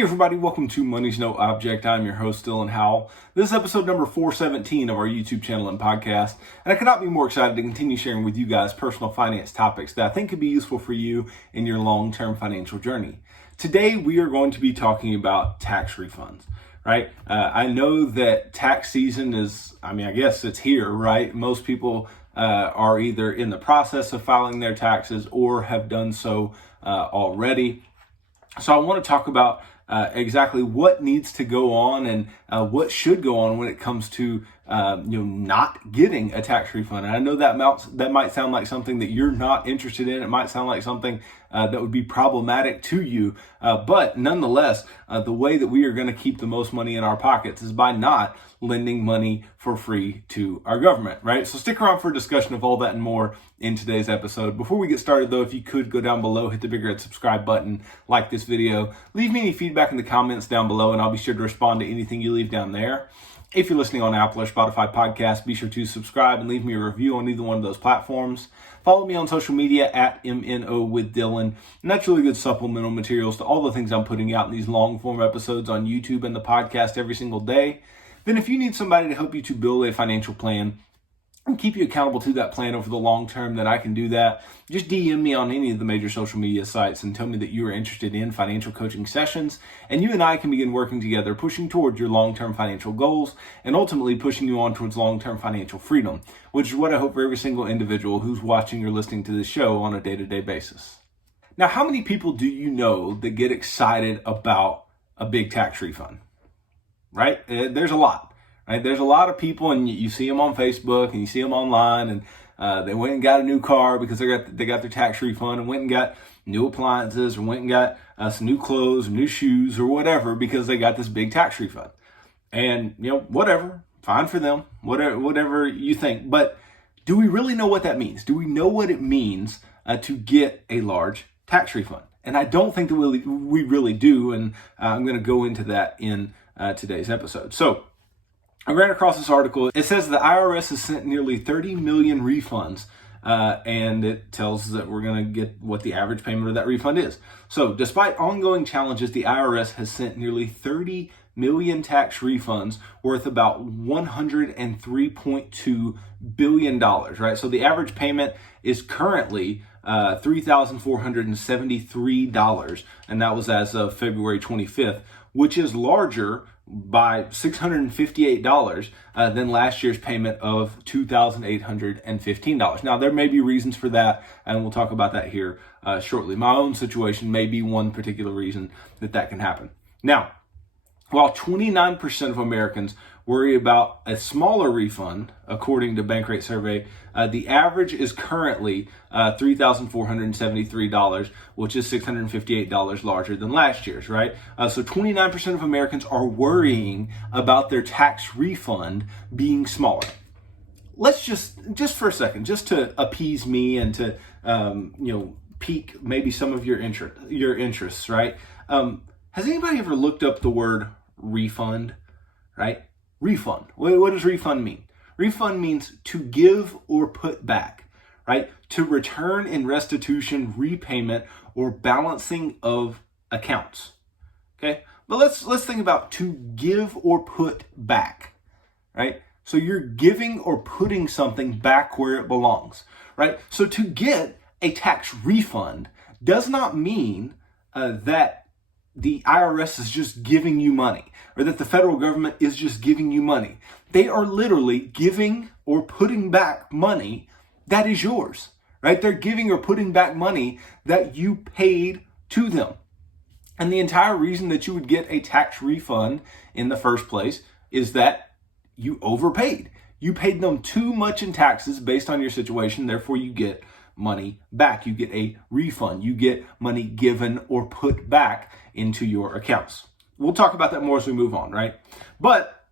Hey everybody, welcome to Money's No Object. I'm your host, Dylan Howell. This is episode number 417 of our YouTube channel and podcast, and I could not be more excited to continue sharing with you guys personal finance topics that I think could be useful for you in your long-term financial journey. Today, we are going to be talking about tax refunds, right? I know that tax season is, I guess it's here, right? Most people are either in the process of filing their taxes or have done so already. So I want to talk about exactly what needs to go on and what should go on when it comes to not getting a tax refund. And I know that might sound like something that you're not interested in. It might sound like something that would be problematic to you. But nonetheless, the way that we are going to keep the most money in our pockets is by not lending money for free to our government, right? So stick around for a discussion of all that and more in today's episode. Before we get started though, if you could go down below, hit the big red subscribe button, like this video, leave me any feedback in the comments down below and I'll be sure to respond to anything you leave down there. If you're listening on Apple or Spotify podcasts, be sure to subscribe and leave me a review on either one of those platforms. Follow me on social media at MNO with Dylan. And that's really good supplemental materials to all the things I'm putting out in these long form episodes on YouTube and the podcast every single day. Then if you need somebody to help you to build a financial plan and keep you accountable to that plan over the long term, then I can do that. Just DM me on any of the major social media sites and tell me that you are interested in financial coaching sessions, and you and I can begin working together, pushing towards your long-term financial goals and ultimately pushing you on towards long-term financial freedom, which is what I hope for every single individual who's watching or listening to this show on a day-to-day basis. Now, how many people do you know that get excited about a big tax refund? Right? There's a lot, right? There's a lot of people, and you see them on Facebook and you see them online, and they went and got a new car because they got their tax refund, and went and got new appliances, or went and got some new clothes or new shoes or whatever because they got this big tax refund. And whatever, fine for them, whatever you think. But do we really know what that means? Do we know what it means to get a large tax refund? And I don't think that we really do, and I'm going to go into that in today's episode. So I ran across this article. It says the IRS has sent nearly 30 million refunds, and it tells us that we're going to get what the average payment of that refund is. So despite ongoing challenges, the IRS has sent nearly 30 million tax refunds worth about $103.2 billion, right? So the average payment is currently $3,473, and that was as of February 25th, which is larger by $658 than last year's payment of $2,815. Now, there may be reasons for that, and we'll talk about that here shortly. My own situation may be one particular reason that can happen. Now, while 29% of Americans worry about a smaller refund, according to Bankrate survey, the average is currently $3,473, which is $658 larger than last year's, right? So 29% of Americans are worrying about their tax refund being smaller. Let's just for a second, just to appease me and to pique maybe some of your interests, right? Has anybody ever looked up the word refund, right? Refund. What does refund mean? Refund means to give or put back, right? To return in restitution, repayment, or balancing of accounts. Okay? But let's think about to give or put back, right? So you're giving or putting something back where it belongs, right? So to get a tax refund does not mean that the IRS is just giving you money, or that the federal government is just giving you money. They are literally giving or putting back money that is yours, right? They're giving or putting back money that you paid to them. And the entire reason that you would get a tax refund in the first place is that you overpaid. You paid them too much in taxes based on your situation, therefore you get money back. You get a refund. You get money given or put back into your accounts. We'll talk about that more as we move on, right? But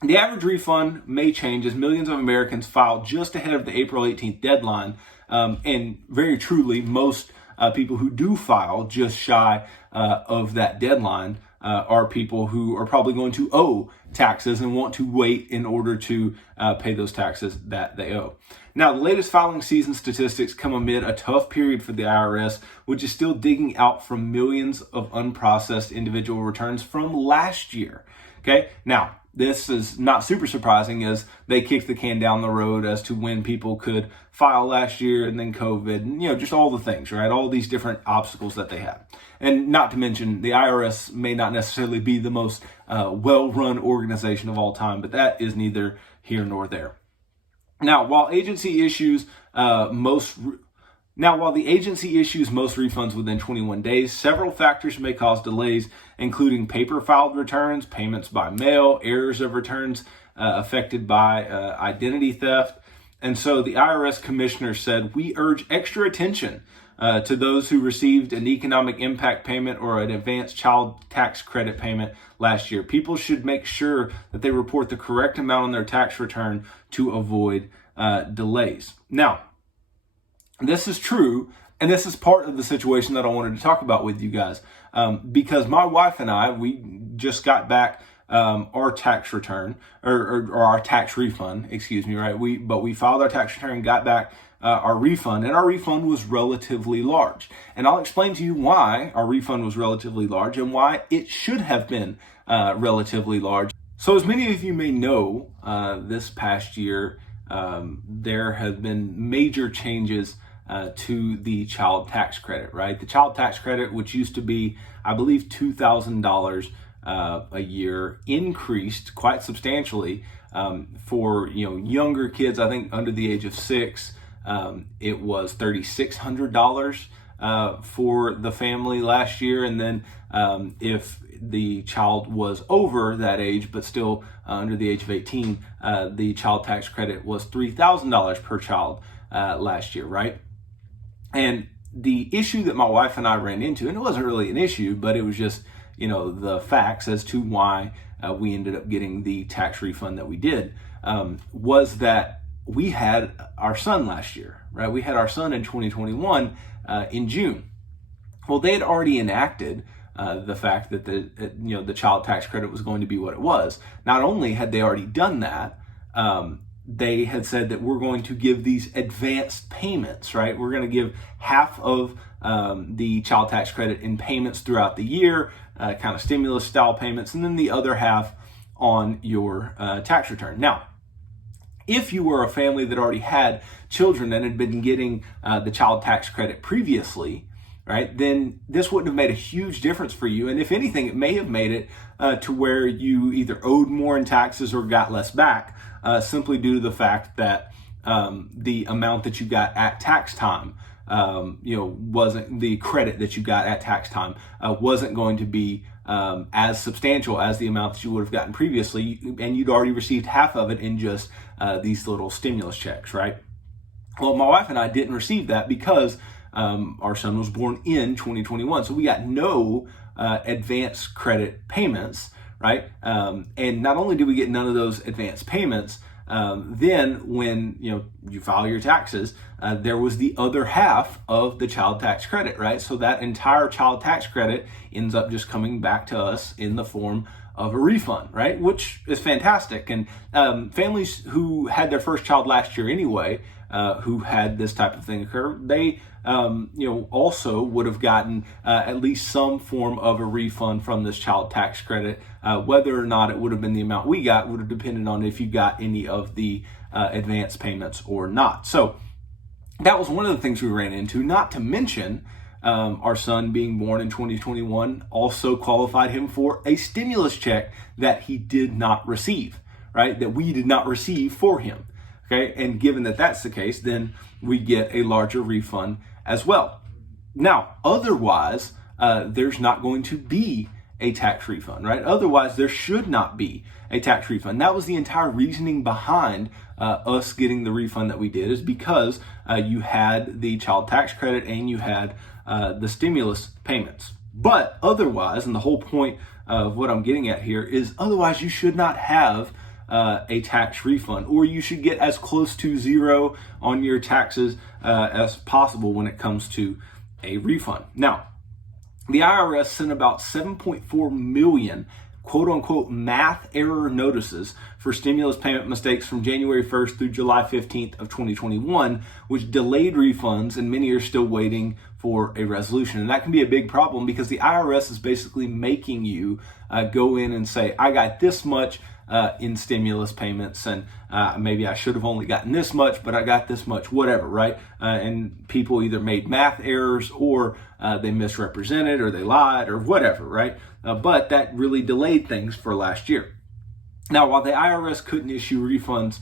the average refund may change as millions of Americans file just ahead of the April 18th deadline. And very truly, most people who do file just shy of that deadline are people who are probably going to owe taxes and want to wait in order to pay those taxes that they owe. Now, the latest filing season statistics come amid a tough period for the IRS, which is still digging out from millions of unprocessed individual returns from last year. Okay, now this is not super surprising as they kicked the can down the road as to when people could file last year, and then COVID, and just all the things, right? All these different obstacles that they had. And not to mention, the IRS may not necessarily be the most well-run organization of all time, but that is neither here nor there. Now, while the agency issues most refunds within 21 days, several factors may cause delays, including paper-filed returns, payments by mail, errors of returns affected by identity theft. And so the IRS commissioner said, "We urge extra attention to those who received an economic impact payment or an advanced child tax credit payment last year. People should make sure that they report the correct amount on their tax return to avoid delays." Now, this is true, and this is part of the situation that I wanted to talk about with you guys, because my wife and I, we just got back our tax return or our tax refund, right? We filed our tax return and got back our refund, and our refund was relatively large. And I'll explain to you why our refund was relatively large and why it should have been relatively large. So as many of you may know, this past year, there have been major changes to the child tax credit, right? The child tax credit, which used to be, I believe, $2,000 a year, increased quite substantially for younger kids. I think under the age of 6, it was $3,600 for the family last year, and then if the child was over that age but still under the age of 18, the child tax credit was $3,000 per child last year, right? And the issue that my wife and I ran into, and it wasn't really an issue, but it was just the facts as to why we ended up getting the tax refund that we did, was that we had our son last year, right? We had our son in 2021 in June. Well, they had already enacted the fact that the child tax credit was going to be what it was. Not only had they already done that, they had said that we're going to give these advanced payments, right? We're going to give half of the child tax credit in payments throughout the year, kind of stimulus style payments, and then the other half on your tax return. Now, if you were a family that already had children and had been getting the child tax credit previously, right, then this wouldn't have made a huge difference for you. And if anything, it may have made it to where you either owed more in taxes or got less back, simply due to the fact that the amount that you got at tax time, wasn't the credit that you got at tax time wasn't going to be as substantial as the amount that you would have gotten previously, and you'd already received half of it in just these little stimulus checks, right? Well, my wife and I didn't receive that because our son was born in 2021, so we got no advance credit payments, right? And not only did we get none of those advance payments, then when you file your taxes, there was the other half of the child tax credit, right? So that entire child tax credit ends up just coming back to us in the form of a refund, right? Which is fantastic. And families who had their first child last year anyway, who had this type of thing occur, they also would have gotten at least some form of a refund from this child tax credit. Whether or not it would have been the amount we got would have depended on if you got any of the advance payments or not. So that was one of the things we ran into, not to mention our son being born in 2021 also qualified him for a stimulus check that he did not receive, right? That we did not receive for him. Okay, and given that that's the case, then we get a larger refund as well. Now, otherwise, there's not going to be a tax refund, right? Otherwise, there should not be a tax refund. That was the entire reasoning behind us getting the refund that we did, is because you had the child tax credit and you had the stimulus payments. But otherwise, and the whole point of what I'm getting at here is, otherwise you should not have a tax refund, or you should get as close to zero on your taxes as possible when it comes to a refund. Now, the IRS sent about 7.4 million quote unquote math error notices for stimulus payment mistakes from January 1st through July 15th of 2021, which delayed refunds, and many are still waiting for a resolution. And that can be a big problem because the IRS is basically making you go in and say, I got this much in stimulus payments, and maybe I should have only gotten this much, but I got this much, whatever, right? And people either made math errors or they misrepresented or they lied or whatever, right? But that really delayed things for last year. Now, while the IRS couldn't issue refunds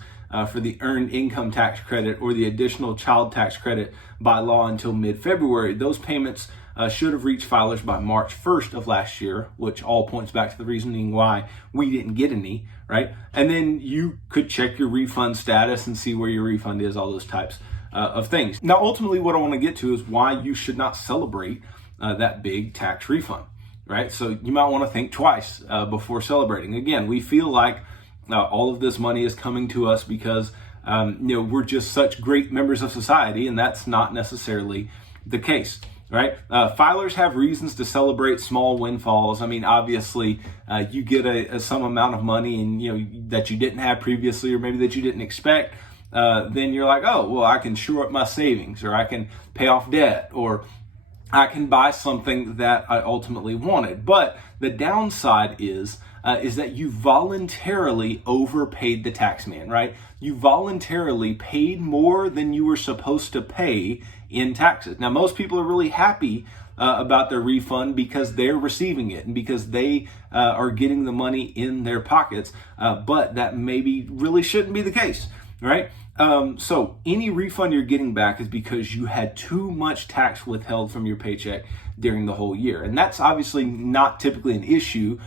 for the earned income tax credit or the additional child tax credit by law until mid-February, those payments should have reached filers by March 1st of last year, which all points back to the reasoning why we didn't get any, right? And then you could check your refund status and see where your refund is, all those types of things. Now, ultimately, what I want to get to is why you should not celebrate that big tax refund, right? So you might want to think twice before celebrating. Again, we feel like all of this money is coming to us because we're just such great members of society, and that's not necessarily the case. Right? Filers have reasons to celebrate small windfalls. I mean, obviously, you get some amount of money and that you didn't have previously, or maybe that you didn't expect. Then you're like, oh, well, I can shore up my savings, or I can pay off debt, or I can buy something that I ultimately wanted. But the downside is that you voluntarily overpaid the tax man, right? You voluntarily paid more than you were supposed to pay in taxes. Now, most people are really happy about their refund because they're receiving it and because they are getting the money in their pockets, but that maybe really shouldn't be the case, right? So any refund you're getting back is because you had too much tax withheld from your paycheck during the whole year. And that's obviously not typically an issue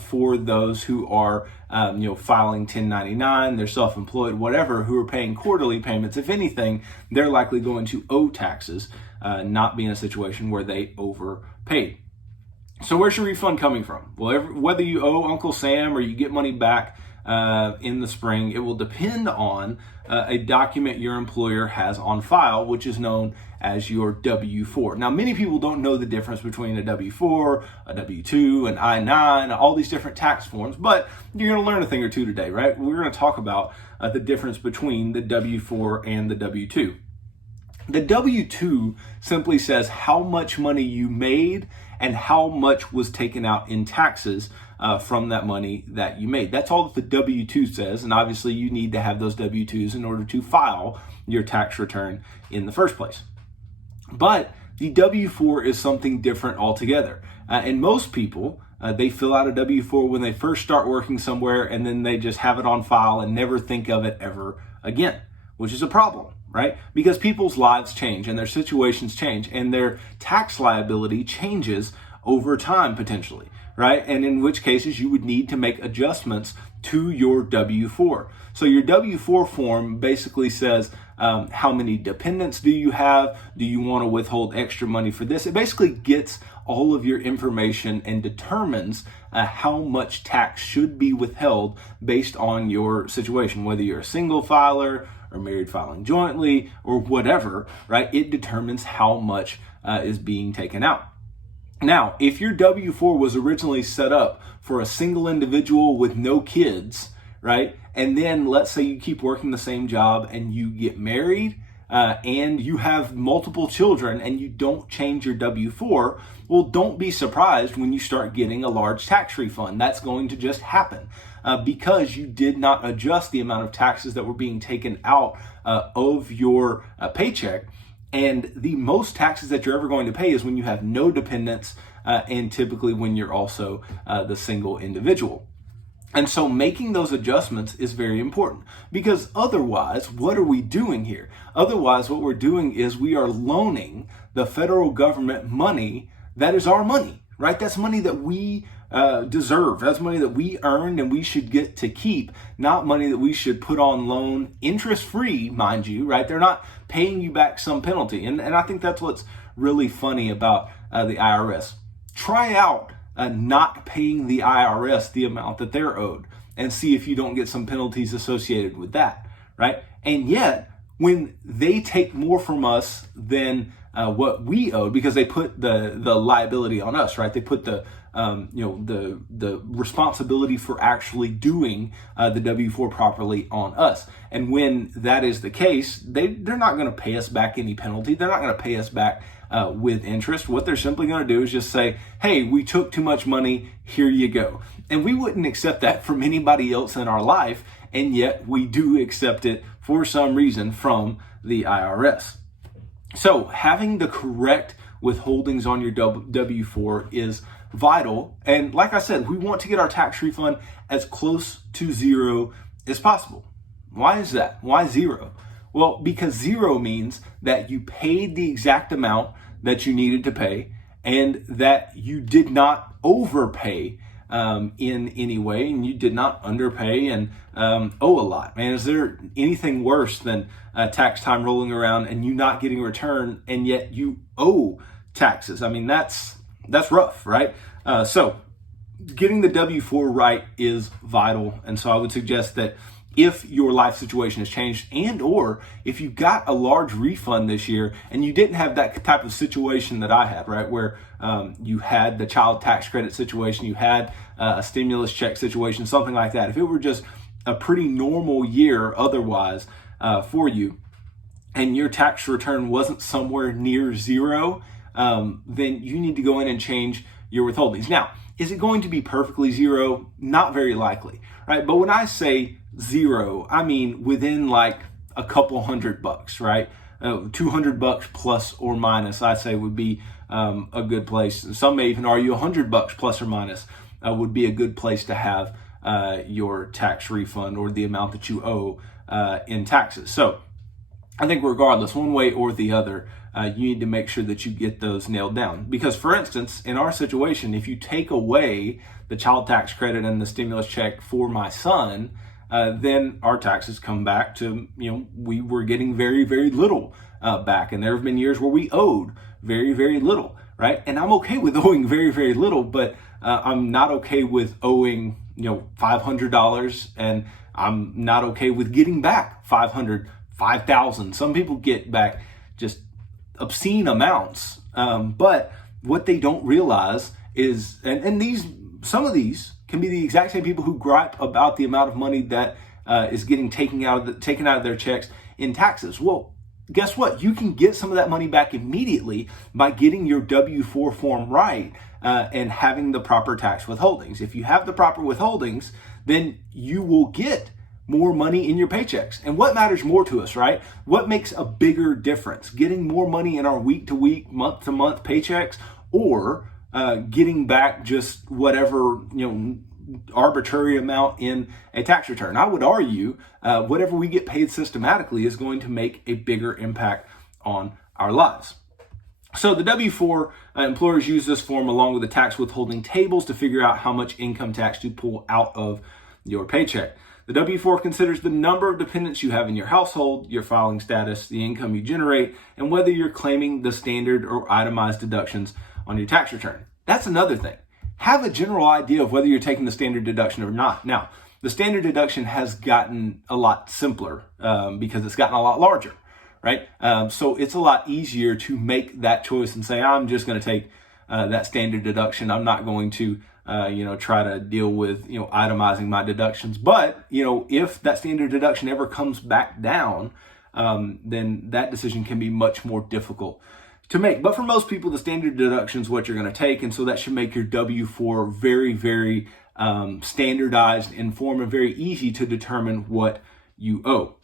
for those who are filing 1099, they're self-employed, whatever, who are paying quarterly payments. If anything, they're likely going to owe taxes, not be in a situation where they overpaid. So where's your refund coming from? Well, whether you owe Uncle Sam or you get money back in the spring, it will depend on a document your employer has on file, which is known as your W-4. Now, many people don't know the difference between a W-4, a W-2, an I-9, all these different tax forms, but you're going to learn a thing or two today, right? We're going to talk about the difference between the W-4 and the W-2. The W-2 simply says how much money you made and how much was taken out in taxes from that money that you made. That's all that the W-2 says, and obviously you need to have those W-2s in order to file your tax return in the first place. But the W-4 is something different altogether. And most people, they fill out a W-4 when they first start working somewhere, and then they just have it on file and never think of it ever again, which is a problem, right? Because people's lives change and their situations change and their tax liability changes over time potentially, right? And in which cases you would need to make adjustments to your W-4. So your W-4 form basically says how many dependents do you have? Do you want to withhold extra money for this? It basically gets all of your information and determines how much tax should be withheld based on your situation, whether you're a single filer or married filing jointly or whatever, right? It determines how much is being taken out. Now, if your W-4 was originally set up for a single individual with no kids, right? And then let's say you keep working the same job and you get married and you have multiple children and you don't change your W-4, well, don't be surprised when you start getting a large tax refund. That's going to just happen because you did not adjust the amount of taxes that were being taken out of your paycheck. And the most taxes that you're ever going to pay is when you have no dependents and typically when you're also the single individual. And so making those adjustments is very important because otherwise, what are we doing here? Otherwise, what we're doing is we are loaning the federal government money that is our money, right? That's money that we deserve. That's money that we earned and we should get to keep, not money that we should put on loan, interest-free, mind you, right? They're not paying you back some penalty. And I think that's what's really funny about the IRS. Try out not paying the IRS the amount that they're owed and see if you don't get some penalties associated with that, right? And yet, when they take more from us than what we owed, because they put the liability on us, right? They put the responsibility for actually doing the W-4 properly on us. And when that is the case, they're not going to pay us back any penalty. They're not going to pay us back with interest. What they're simply going to do is just say, hey, we took too much money, here you go. And we wouldn't accept that from anybody else in our life, and yet we do accept it for some reason from the IRS. So having the correct withholdings on your W-4 is vital. And like I said, we want to get our tax refund as close to zero as possible. Why is that? Why zero? Well, because zero means that you paid the exact amount that you needed to pay and that you did not overpay in any way, and you did not underpay and owe a lot. Man, is there anything worse than tax time rolling around and you not getting a return and yet you owe taxes? I mean, that's rough, right? So getting the W-4 right is vital. And so I would suggest that if your life situation has changed, and or if you got a large refund this year and you didn't have that type of situation that I had, right, where you had the child tax credit situation, you had a stimulus check situation, something like that. If it were just a pretty normal year otherwise for you, and your tax return wasn't somewhere near zero, then you need to go in and change your withholdings. Now, is it going to be perfectly zero? Not very likely, right? But when I say zero, I mean within like a couple $100, right? $200 plus or minus, I say would be a good place. Some may even argue $100 plus or minus would be a good place to have your tax refund or the amount that you owe in taxes. So I think regardless, one way or the other, you need to make sure that you get those nailed down. Because for instance, in our situation, if you take away the child tax credit and the stimulus check for my son, then our taxes come back to, we were getting very, very little back. And there have been years where we owed very, very little, right? And I'm okay with owing very, very little, but I'm not okay with owing, $500, and I'm not okay with getting back $500, $5,000. Some people get back just obscene amounts. But what they don't realize is, and some of these can be the exact same people who gripe about the amount of money that is getting taken out of their checks in taxes. Well, guess what? You can get some of that money back immediately by getting your W-4 form right and having the proper tax withholdings. If you have the proper withholdings, then you will get more money in your paychecks. And what matters more to us, right? What makes a bigger difference? Getting more money in our week-to-week, month-to-month paychecks, or getting back just whatever, arbitrary amount in a tax return? I would argue whatever we get paid systematically is going to make a bigger impact on our lives. So the W-4 employers use this form along with the tax withholding tables to figure out how much income tax to pull out of your paycheck. The W-4 considers the number of dependents you have in your household, your filing status, the income you generate, and whether you're claiming the standard or itemized deductions on your tax return. That's another thing. Have a general idea of whether you're taking the standard deduction or not. Now, the standard deduction has gotten a lot simpler because it's gotten a lot larger, right? So it's a lot easier to make that choice and say, I'm just going to take that standard deduction. I'm not going to try to deal with, itemizing my deductions. But, if that standard deduction ever comes back down, then that decision can be much more difficult to make. But for most people, the standard deduction is what you're going to take. And so that should make your W-4 very, very standardized in form and very easy to determine what you owe.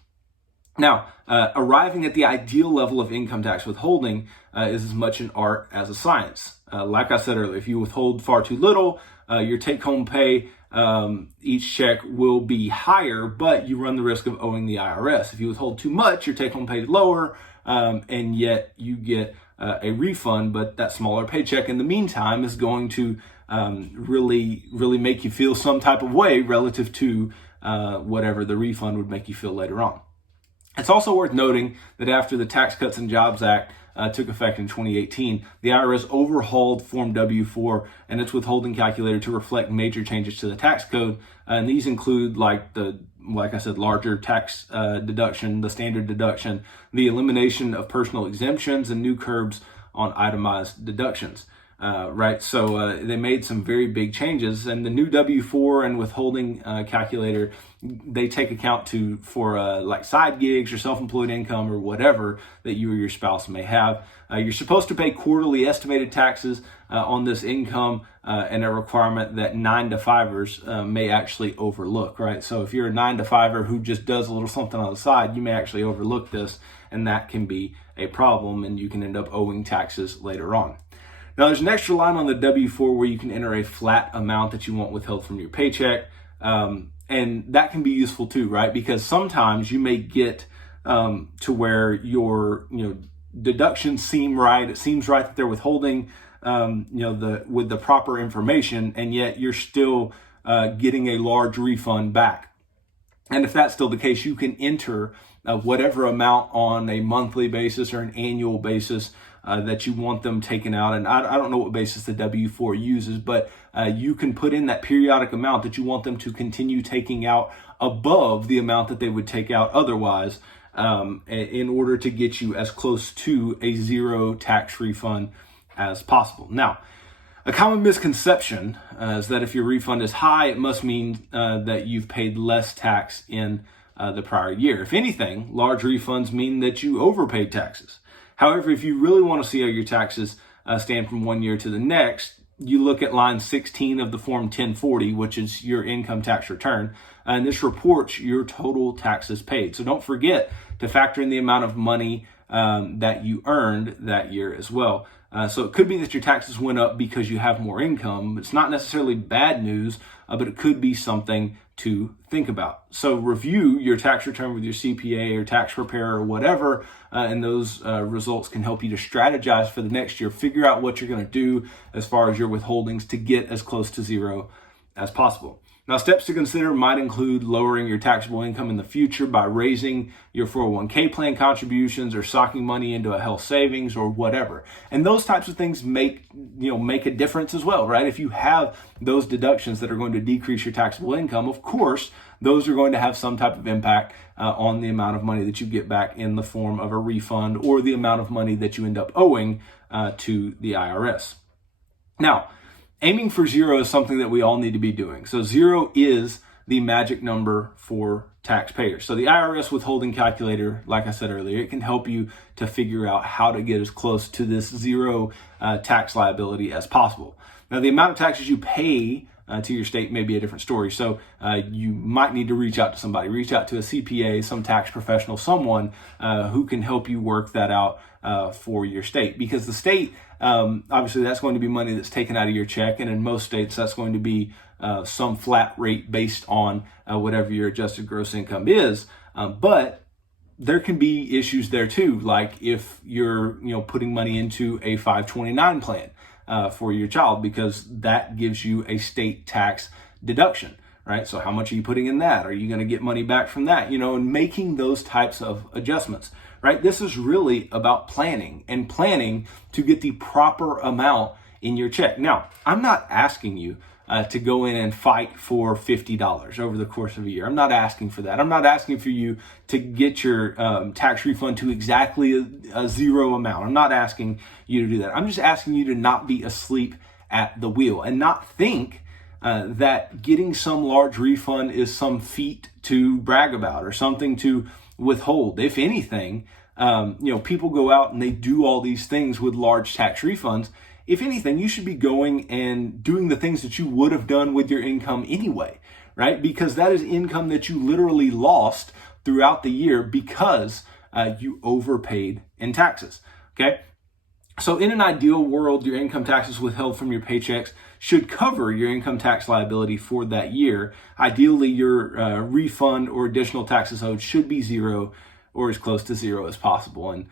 Now, arriving at the ideal level of income tax withholding is as much an art as a science. Like I said earlier, if you withhold far too little, your take-home pay each check will be higher, but you run the risk of owing the IRS. If you withhold too much, your take-home pay is lower, and yet you get a refund, but that smaller paycheck in the meantime is going to really make you feel some type of way relative to whatever the refund would make you feel later on. It's also worth noting that after the Tax Cuts and Jobs Act took effect in 2018, the IRS overhauled Form W-4 and its withholding calculator to reflect major changes to the tax code. And these include like the like I said, larger tax deduction, the standard deduction, the elimination of personal exemptions, and new curbs on itemized deductions. Right, so they made some very big changes, and the new W-4 and withholding calculator, they take account for like side gigs or self-employed income or whatever that you or your spouse may have. You're supposed to pay quarterly estimated taxes on this income, and a requirement that 9-to-5ers may actually overlook. Right, so if you're a 9-to-5er who just does a little something on the side, you may actually overlook this, and that can be a problem, and you can end up owing taxes later on. Now, there's an extra line on the W-4 where you can enter a flat amount that you want withheld from your paycheck. And that can be useful too, right? Because sometimes you may get to where your deductions seem right. It seems right that they're withholding with the proper information, and yet you're still getting a large refund back. And if that's still the case, you can enter whatever amount on a monthly basis or an annual basis that you want them taken out. And I don't know what basis the W-4 uses, but you can put in that periodic amount that you want them to continue taking out above the amount that they would take out otherwise, in order to get you as close to a zero tax refund as possible. Now, a common misconception is that if your refund is high, it must mean that you've paid less tax in the prior year. If anything, large refunds mean that you overpaid taxes. However, if you really want to see how your taxes stand from one year to the next, you look at line 16 of the Form 1040, which is your income tax return, and this reports your total taxes paid. So don't forget to factor in the amount of money that you earned that year as well. So it could be that your taxes went up because you have more income. It's not necessarily bad news, but it could be something to think about. So review your tax return with your CPA or tax preparer or whatever, and those results can help you to strategize for the next year. Figure out what you're going to do as far as your withholdings to get as close to zero as possible. Now, steps to consider might include lowering your taxable income in the future by raising your 401k plan contributions or socking money into a health savings or whatever. And those types of things make a difference as well, right? If you have those deductions that are going to decrease your taxable income, of course, those are going to have some type of impact on the amount of money that you get back in the form of a refund or the amount of money that you end up owing to the IRS. Now, aiming for zero is something that we all need to be doing. So zero is the magic number for taxpayers. So the IRS withholding calculator, like I said earlier, it can help you to figure out how to get as close to this zero tax liability as possible. Now, the amount of taxes you pay to your state may be a different story. So you might need to reach out to somebody, reach out to a CPA, some tax professional, someone who can help you work that out for your state, because the state, obviously that's going to be money that's taken out of your check. And in most states, that's going to be some flat rate based on whatever your adjusted gross income is. But there can be issues there too. Like if you're, putting money into a 529 plan for your child, because that gives you a state tax deduction, right? So how much are you putting in that? Are you going to get money back from that? And making those types of adjustments, right? This is really about planning to get the proper amount in your check. Now, I'm not asking you to go in and fight for $50 over the course of a year. I'm not asking for that. I'm not asking for you to get your tax refund to exactly a zero amount. I'm not asking you to do that. I'm just asking you to not be asleep at the wheel and not think that getting some large refund is some feat to brag about or something to withhold. If anything, people go out and they do all these things with large tax refunds. If anything, you should be going and doing the things that you would have done with your income anyway, right? Because that is income that you literally lost throughout the year because you overpaid in taxes, okay? So in an ideal world, your income taxes withheld from your paychecks should cover your income tax liability for that year. Ideally, your refund or additional taxes owed should be zero or as close to zero as possible. And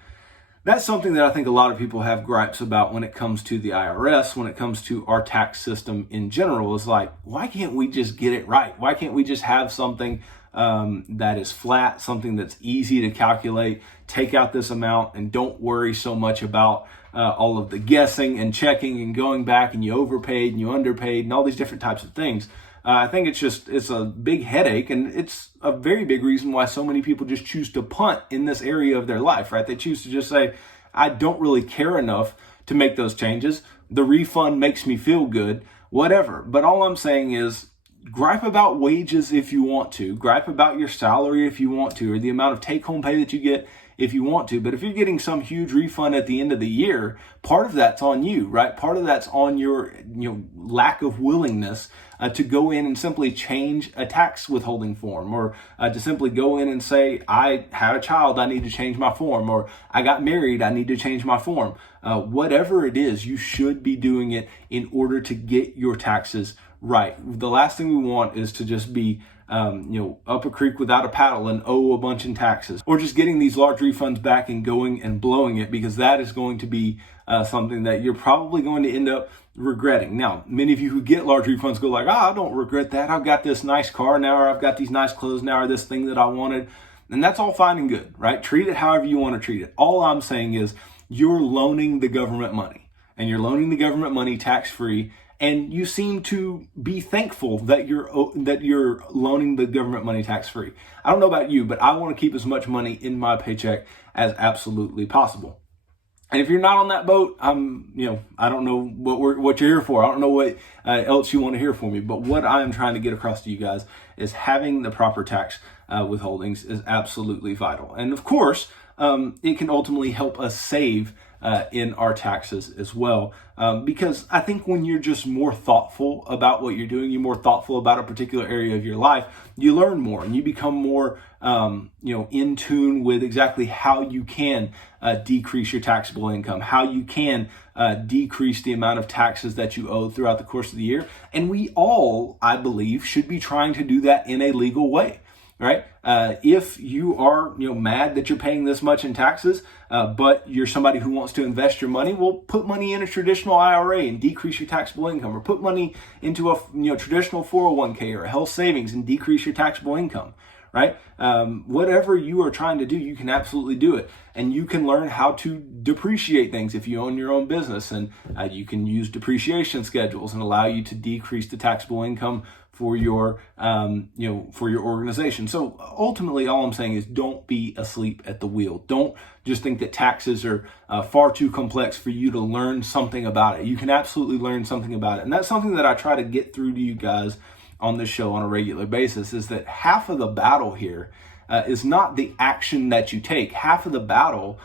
that's something that I think a lot of people have gripes about when it comes to the IRS, when it comes to our tax system in general, is like, why can't we just get it right? Why can't we just have something that is flat, something that's easy to calculate, take out this amount and don't worry so much about all of the guessing and checking and going back and you overpaid and you underpaid and all these different types of things. I think it's a big headache, and it's a very big reason why so many people just choose to punt in this area of their life, right? They choose to just say, I don't really care enough to make those changes. The refund makes me feel good, whatever. But all I'm saying is, gripe about wages if you want to, gripe about your salary if you want to, or the amount of take-home pay that you get if you want to. But if you're getting some huge refund at the end of the year, part of that's on you, right? Part of that's on your lack of willingness to go in and simply change a tax withholding form, or to simply go in and say, I had a child, I need to change my form, or I got married, I need to change my form. Whatever it is, you should be doing it in order to get your taxes right. The last thing we want is to just be up a creek without a paddle and owe a bunch in taxes, or just getting these large refunds back and going and blowing it, because that is going to be something that you're probably going to end up regretting. Now, many of you who get large refunds go like, I don't regret that. I've got this nice car now, or I've got these nice clothes now, or this thing that I wanted. And that's all fine and good, right? Treat it however you want to treat it. All I'm saying is you're loaning the government money, and you're loaning the government money tax-free. And you seem to be thankful that you're loaning the government money tax-free. I don't know about you, but I want to keep as much money in my paycheck as absolutely possible. And if you're not on that boat, I don't know what you're here for. I don't know what else you want to hear from me. But what I am trying to get across to you guys is having the proper tax withholdings is absolutely vital. And of course, it can ultimately help us save in our taxes as well. Because I think when you're just more thoughtful about what you're doing, you're more thoughtful about a particular area of your life, you learn more and you become more, in tune with exactly how you can decrease your taxable income, how you can decrease the amount of taxes that you owe throughout the course of the year. And we all, I believe, should be trying to do that in a legal way. Right? If you are, mad that you're paying this much in taxes, but you're somebody who wants to invest your money, well, put money in a traditional IRA and decrease your taxable income, or put money into a, traditional 401k or a health savings and decrease your taxable income. Right? Whatever you are trying to do, you can absolutely do it. And you can learn how to depreciate things if you own your own business. And you can use depreciation schedules and allow you to decrease the taxable income for your, for your organization. So ultimately, all I'm saying is don't be asleep at the wheel. Don't just think that taxes are far too complex for you to learn something about it. You can absolutely learn something about it. And that's something that I try to get through to you guys on this show on a regular basis, is that half of the battle here is not the action that you take. Half of the battle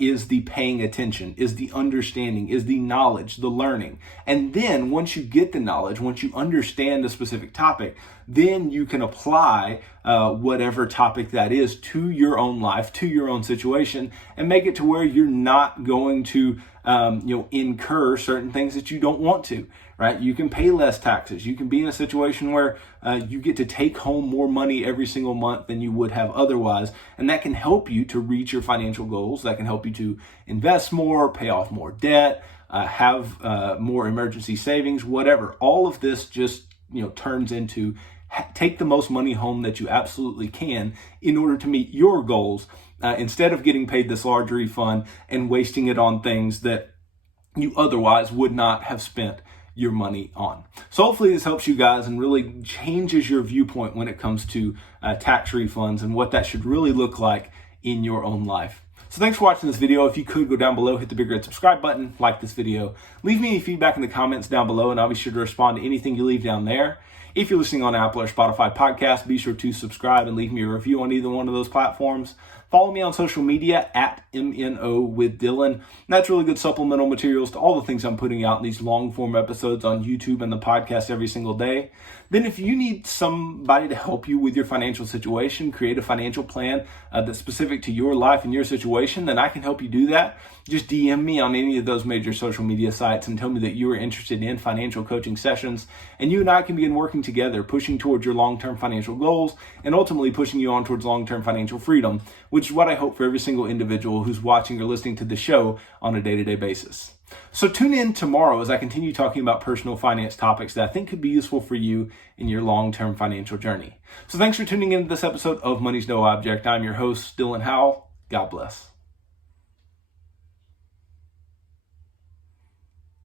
is the paying attention, is the understanding, is the knowledge, the learning. And then once you get the knowledge, once you understand a specific topic, then you can apply whatever topic that is to your own life, to your own situation, and make it to where you're not going to incur certain things that you don't want to. Right? You can pay less taxes. You can be in a situation where you get to take home more money every single month than you would have otherwise. And that can help you to reach your financial goals. That can help you to invest more, pay off more debt, have more emergency savings, whatever. All of this just, turns into take the most money home that you absolutely can in order to meet your goals, instead of getting paid this large refund and wasting it on things that you otherwise would not have spent your money on. So hopefully this helps you guys and really changes your viewpoint when it comes to tax refunds and what that should really look like in your own life. So thanks for watching this video. If you could go down below, hit the big red subscribe button, like this video, leave me any feedback in the comments down below, and I'll be sure to respond to anything you leave down there. If you're listening on Apple or Spotify podcast, be sure to subscribe and leave me a review on either one of those platforms. Follow me on social media at MNO with Dylan. And that's really good supplemental materials to all the things I'm putting out in these long form episodes on YouTube and the podcast every single day. Then if you need somebody to help you with your financial situation, create a financial plan that's specific to your life and your situation, then I can help you do that. Just DM me on any of those major social media sites and tell me that you are interested in financial coaching sessions. And you and I can begin working together, pushing towards your long-term financial goals and ultimately pushing you on towards long-term financial freedom, which is what I hope for every single individual who's watching or listening to the show on a day-to-day basis. So tune in tomorrow as I continue talking about personal finance topics that I think could be useful for you in your long-term financial journey. So thanks for tuning in to this episode of Money's No Object. I'm your host, Dylan Howell. God bless.